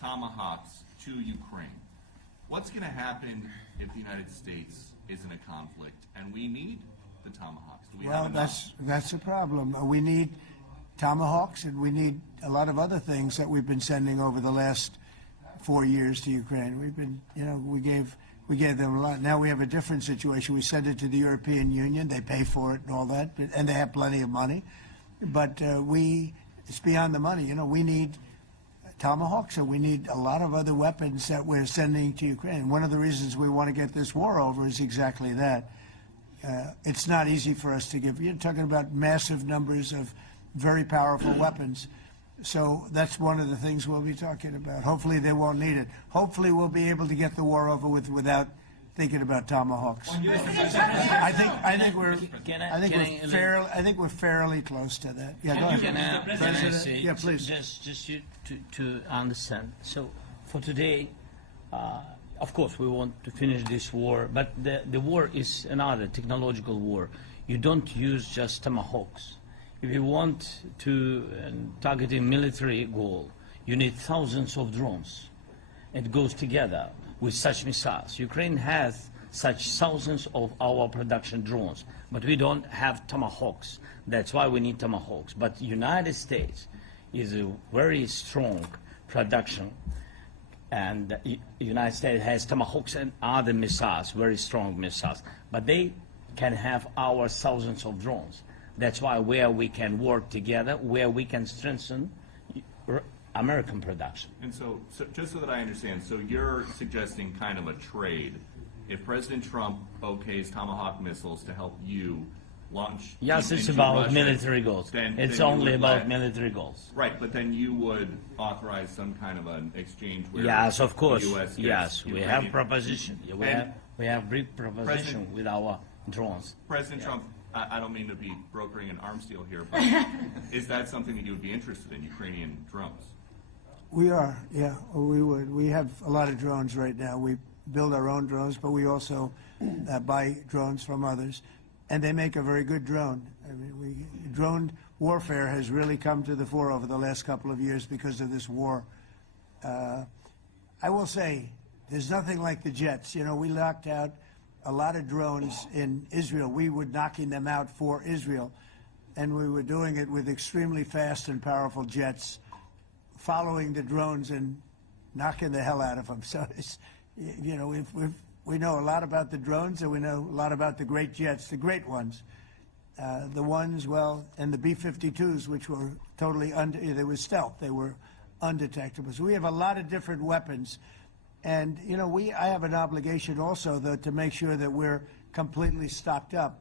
Tomahawks to Ukraine. What's going to happen if the United States is in a conflict and we need the Tomahawks? Do we have enough? That's the problem. We need Tomahawks, and we need a lot of other things that we've been sending over the last 4 years to Ukraine. We've been, we gave them a lot. Now we have a different situation. We send it to the European Union. They pay for it and all that, and they have plenty of money. But it's beyond the money. We need Tomahawks, and we need a lot of other weapons that we're sending to Ukraine. One of the reasons we want to get this war over is exactly that. It's not easy for us to give. You're talking about massive numbers of very powerful weapons. So that's one of the things we'll be talking about. Hopefully they won't need it. Hopefully we'll be able to get the war over with without thinking about Tomahawks. I think we're fairly close to that. Yeah, go ahead. Can I say, yeah, please. Just to understand. So for today, of course, we want to finish this war, but the war is another technological war. You don't use just Tomahawks. If you want to target a military goal, you need thousands of drones. It goes together with such missiles. Ukraine has such thousands of our production drones, but we don't have Tomahawks. That's why we need Tomahawks. But United States is a very strong production, and the United States has Tomahawks and other missiles, very strong missiles, but they can have our thousands of drones. That's why where we can work together, where we can strengthen American production. And so just so that I understand, so you're suggesting kind of a trade. If President Trump okays Tomahawk missiles to help you launch yes, it's into about Russia, military goals. It's only about military goals. Right, but then you would authorize some kind of an exchange where yes, of course. the U.S. Yes, we Ukrainian. have proposition. We have brief proposition with our drones. President Trump, I don't mean to be brokering an arms deal here, but is that something that you would be interested in, Ukrainian drones? We are, yeah, we would. We have a lot of drones right now. We build our own drones, but we also buy drones from others, and they make a very good drone. I mean, drone warfare has really come to the fore over the last couple of years because of this war. I will say, there's nothing like the jets. We knocked out a lot of drones in Israel. We were knocking them out for Israel, and we were doing it with extremely fast and powerful jets, following the drones and knocking the hell out of them. So, we know a lot about the drones, and we know a lot about the great jets, the great ones. The ones, and the B-52s, which were totally they were stealth. They were undetectable. So we have a lot of different weapons. And, I have an obligation also, though, to make sure that we're completely stocked up.